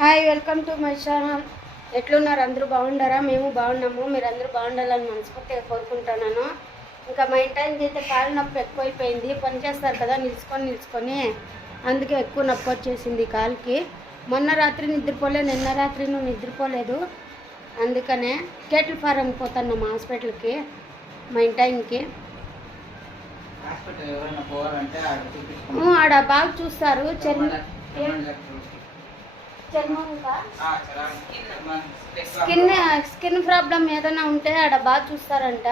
Hi welcome to my channel. ఎట్లున్నారు? అందరూ బాగుండారా? మేము బాగున్నాము. మీరు అందరూ బాగుండాలని మనస్ఫూర్తిగా కోరుకుంటున్నాను. ఇంకా మా ఇంటానికి అయితే కాలు నొప్పి ఎక్కువైపోయింది. పని చేస్తారు కదా నిలుచుకొని నిలుచుకొని. అందుకే ఎక్కువ నొప్పి వచ్చేసింది కాలుకి. మొన్న రాత్రి నిద్రపోలేదు నిన్న రాత్రి నువ్వు నిద్రపోలేదు. అందుకనే కేటిల్ ఫారం పోతున్నాం హాస్పిటల్కి మా ఇంటాయనకి ఆడ బాగా చూస్తారు. చర్మ స్కిన్ స్కిన్ ప్రాబ్లం ఏదైనా ఉంటే ఆడ బాగా చూస్తారంట.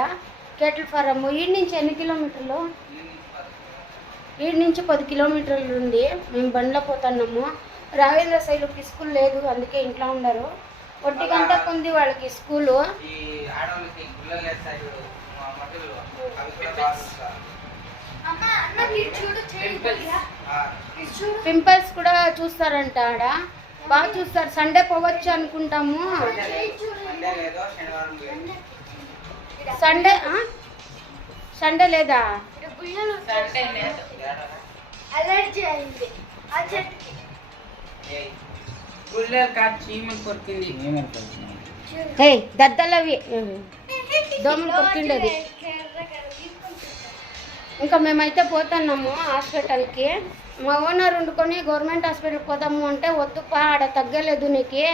Cattle farm. ఈడ్ నుంచి ఎన్ని కిలోమీటర్లు? ఈడ్ నుంచి పది. కిలోమీటర్లు ఉంది. మేము బండ్లో పోతున్నాము. రావేంద్ర శైలుకి స్కూల్ లేదు అందుకే ఇంట్లో ఉండరు. ఒంటి గంటకు ఉంది వాళ్ళకి స్కూలు. పింపుల్స్ కూడా చూస్తారంట ఆడ. బాగా చూస్తారు. సండే పోవచ్చు అనుకుంటాము. సండే లేదో? శనివారం లేదు సండే లేదా దద్దలవి. దోమలు కొట్టిండేది ఇంకా మేమైతే పోతున్నాము హాస్పిటల్కి. మా ఓనర్ వండుకొని గవర్నమెంట్ హాస్పిటల్కి పోదాము అంటే వద్దుపా ఆడ తగ్గలేదు నీకు.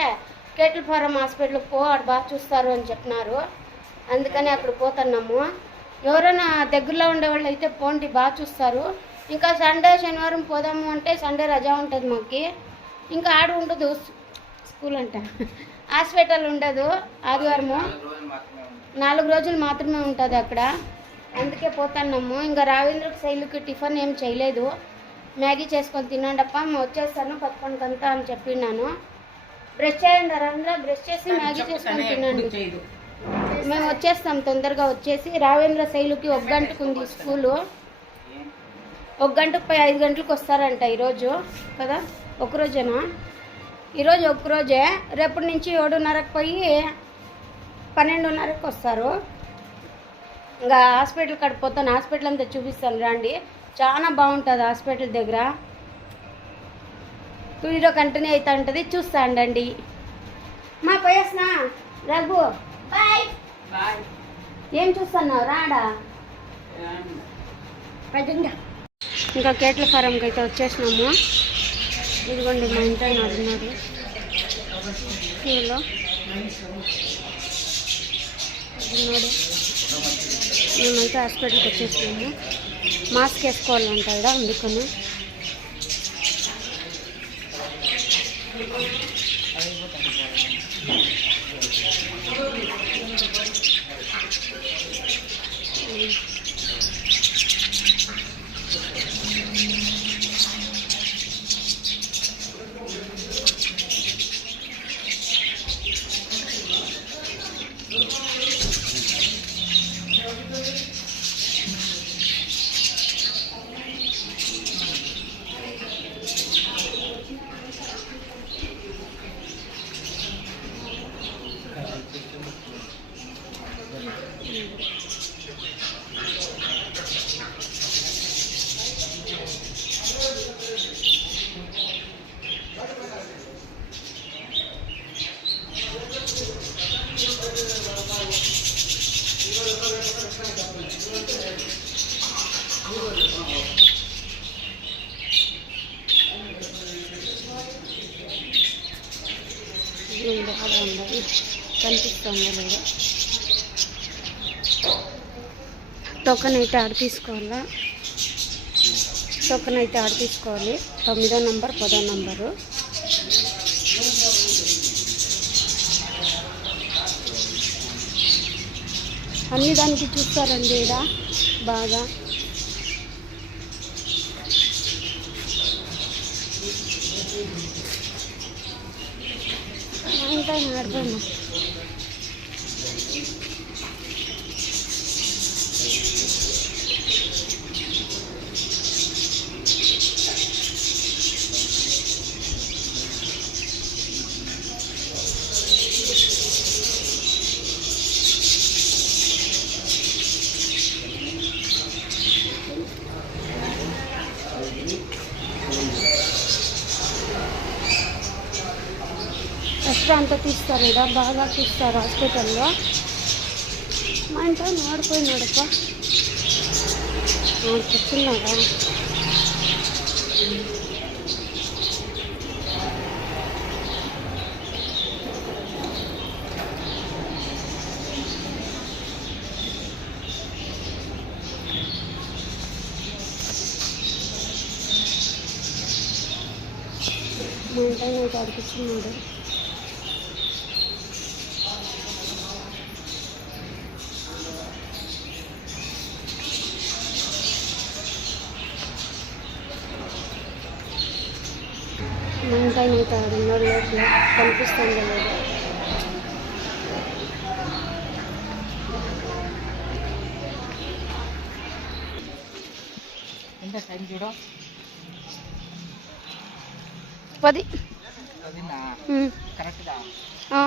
కేటిల్ ఫారం హాస్పిటల్కి పో ఆడ బాగా చూస్తారు అని చెప్పినారు. అందుకని అక్కడ పోతున్నాము. ఎవరైనా దగ్గరలో ఉండేవాళ్ళు అయితే పోండి బాగా చూస్తారు. ఇంకా సండే శనివారం పోదాము అంటే సండే రజా ఉంటుంది మాకు. ఇంకా ఆడ ఉండదు. స్కూల్ అంట. హాస్పిటల్ ఉండదు. ఆదివారము. నాలుగు రోజులు మాత్రమే నాలుగు రోజులు మాత్రమే ఉంటుంది అక్కడ. అందుకే పోతున్నాము. ఇంకా రావేంద్ర శైలికి టిఫిన్ ఏం చేయలేదు. మ్యాగీ చేసుకొని తినండప్ప మేము వచ్చేస్తాను పదకొండుకంతా అని చెప్పినాను బ్రష్ చేయండి రవీంద్ర బ్రష్ చేసి మ్యాగీ చేసుకొని తినండి. మేము వచ్చేస్తాం తొందరగా వచ్చేసి. రావేంద్ర శైలికి ఒక గంటకు ఉంది స్కూలు. ఒక గంటకు పై ఐదు గంటలకు వస్తారంట ఈరోజు కదా? ఒక రోజేనా? ఈరోజు ఒక రోజే. రేపటి నుంచి ఏడున్నరకు పోయి పన్నెండున్నరకు వస్తారు. ఇంకా హాస్పిటల్ కాడ పోతాను. హాస్పిటల్ అంతా చూపిస్తాను రండి. చాలా బాగుంటుంది హాస్పిటల్ దగ్గర. వీడియో కంటిన్యూ అవుతా ఉంటుంది చూస్తా ఉండండి మా పోయేస్తున్నా రఘు. బాయ్. బాయ్. ఏం చూస్తున్నావు? రాడా? పదంగా ఇంకా కేట్ల ఫారంకి అయితే వచ్చేసినాము. ఇదిగోండి మా ఇంట్లో ఉన్నారు క్యూలో మేమైతే హాస్పిటల్కి వచ్చేసినాము. మాస్క్ వేసుకోవాలంట కదా అందుకని you. కనిపిస్తుందో లేదో? టోకెన్ అయితే ఆడ తీసుకోవాలా? టోకెన్ అయితే ఆడ తీసుకోవాలి. తొమ్మిదో నంబర్ పదో నంబరు. అన్ని దానికి చూస్తారండి ఇక్కడ బాగా. ఇంకా ఆడిపోయినా ఎక్స్ట్రా అంతా తీస్తారు ఇక్కడ బాగా చూస్తారు హాస్పిటల్లో. మా ఇంట్లో వాడిపోయినాడప్ప కూర్చున్నాడా? మా ఇంట్లో ఇంట్లో లోపల కనిపిస్తుంది లేదు పది ఆ.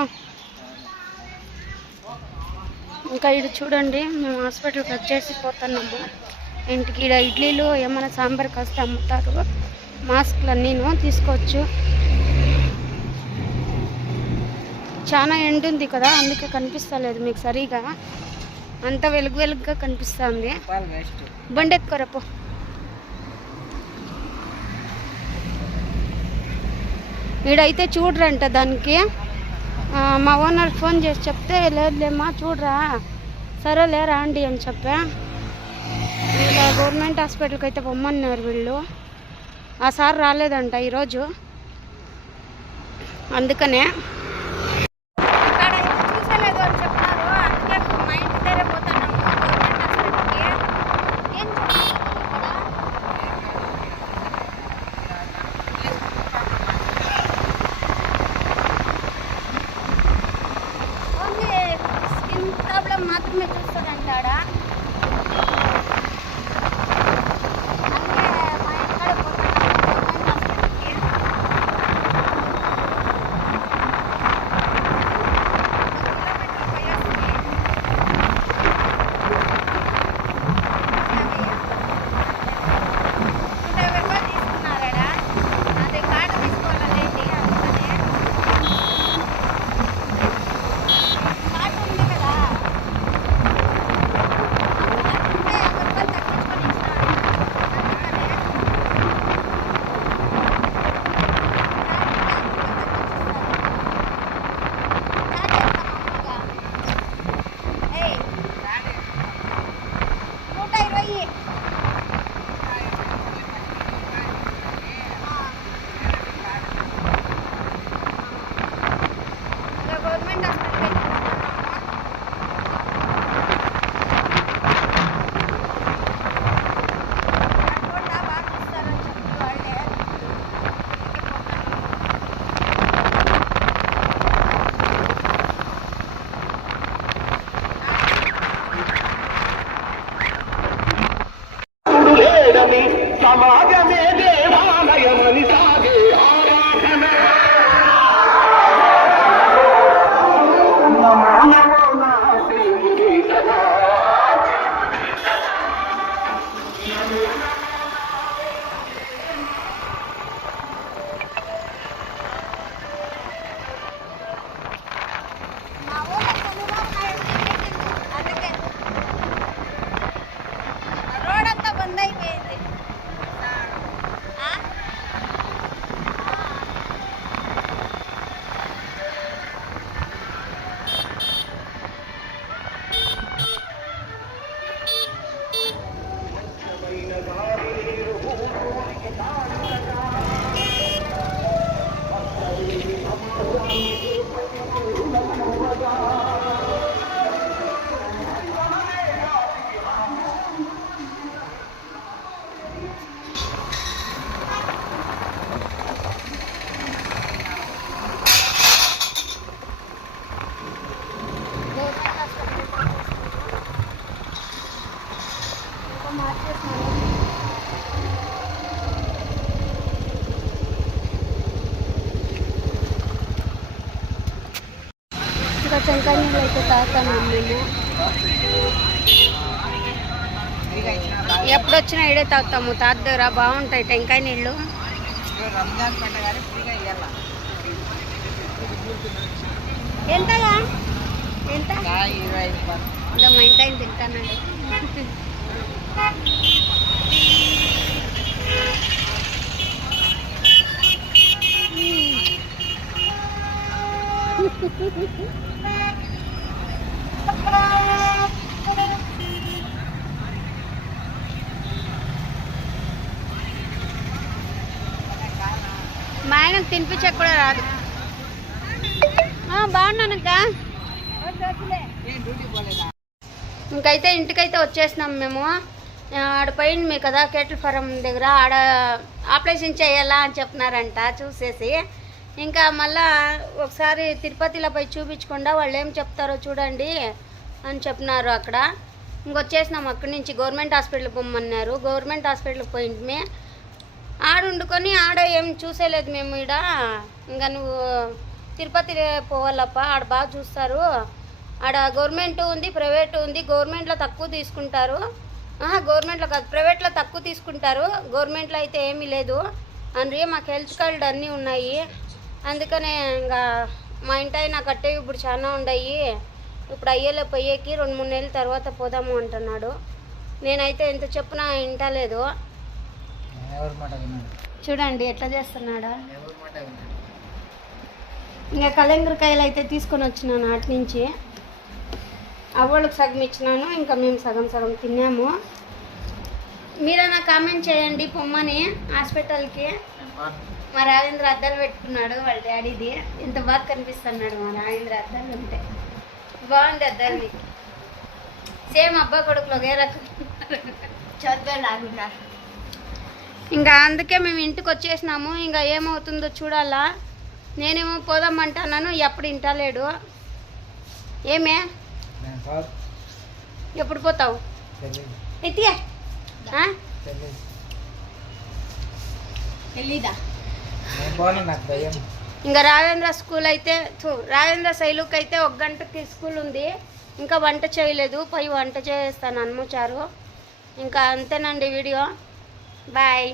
ఇంకా ఇది చూడండి మేము హాస్పిటల్ కట్ చేసి పోతున్నాము ఇంటికి ఇక్కడ ఇడ్లీలు ఏమైనా సాంబార్ కాస్త అమ్ముతారు మాస్క్లు అన్నీను తీసుకోవచ్చు చాలా ఎండు ఉంది కదా అందుకే కనిపిస్తలేదు మీకు సరిగా. అంత వెలుగు వెలుగుగా కనిపిస్తుంది. బండి ఎత్తుకోరపు ఈడైతే చూడరంట దానికి. మా ఓనర్ ఫోన్ చేసి చెప్తే లేదులేమ్మా చూడరా. సరే లేరా అండి అని చెప్పా. ఇలా గవర్నమెంట్ హాస్పిటల్కి అయితే పొమ్మన్నారు వీళ్ళు. ఆ సార్ రాలేదంట ఈరోజు. అందుకనే శంకర్ నీళ్ళు అయితే తాగుతాను మేము ఎప్పుడు ఇడే తాగుతాము. తాగుదరా బాగుంటాయి టెంకాయ నీళ్ళు రంజాన్ పండుగ ఎంతగా ఎంత? ఇరవై మా ఇంటి తింటానండి. బాగున్నానక్క. ఇంకైతే ఇంటికైతే వచ్చేసినాం మేము. ఆడ పోయింది మీ కదా కేటల్ ఫారం దగ్గర ఆడ ఆపరేషన్ చేయాలా అని చెప్తున్నారంట చూసేసి. ఇంకా మళ్ళా ఒకసారి తిరుపతిలో పోయి చూపించకుండా వాళ్ళు ఏం చెప్తారో చూడండి అని చెప్పినారు అక్కడ. ఇంకొచ్చేసినాం అక్కడి నుంచి గవర్నమెంట్ హాస్పిటల్కి పొమ్మన్నారు. గవర్నమెంట్ హాస్పిటల్కి పోయింది ఆడ వండుకొని ఆడ ఏం చూసేలేదు మేము ఈడ. ఇంకా నువ్వు తిరుపతి పోవాలప్ప. ఆడ బాగా చూస్తారు. ఆడ గవర్నమెంట్ ఉంది ప్రైవేట్ ఉంది. గవర్నమెంట్లో తక్కువ తీసుకుంటారు. గవర్నమెంట్లో కాదు ప్రైవేట్లో తక్కువ తీసుకుంటారు. గవర్నమెంట్లో అయితే ఏమీ లేదు. అని మాకు హెల్త్ కార్డు అన్నీ ఉన్నాయి. అందుకనే ఇంకా మా ఇంటి ఆయన కట్టేవి ఇప్పుడు చాలా ఉన్నాయి ఇప్పుడు అయ్యేలో పోయేకి రెండు మూడు నెలల తర్వాత పోదాము అంటున్నాడు. నేనైతే ఎంత చెప్పినా విన్నాను చూడండి ఎట్లా చేస్తున్నాడా? ఇంకా కలంగరకాయలు అయితే తీసుకొని వచ్చినాను అటు నుంచి. అవ్వళ్ళకి సగం ఇచ్చినాను ఇంకా మేము సగం సగం తిన్నాము. మీరైనా కామెంట్ చేయండి పొమ్మని హాస్పిటల్కి. మా రాజేంద్ర అద్దాలు పెట్టుకున్నాడు వాళ్ళ డాడీది. ఎంత బాగా కనిపిస్తున్నాడు మా రాజేంద్ర అద్దాలు ఉంటే. బాగుంది అద్దాలు సేమ్ అబ్బా కొడుకులు ఒకే రకం. చదివేలాగున్నారు ఇంకా అందుకే మేము ఇంటికి వచ్చేసినాము. ఇంకా ఏమవుతుందో చూడాలా. నేనేమో పోదామంటున్నాను ఎప్పుడు ఇంటలేడు. ఏమే? నేను కాదు. ఎప్పుడు పోతావు? ఎత్తియా? ఇంకా రాజేంద్ర స్కూల్ అయితే థు, రాజేంద్ర శైలుకి అయితే ఒక గంటకి స్కూల్ ఉంది. ఇంకా వంట చేయలేదు పోయి వంట చేస్తాను అనుమచారు ఇంకా అంతేనండి వీడియో. బాయ్.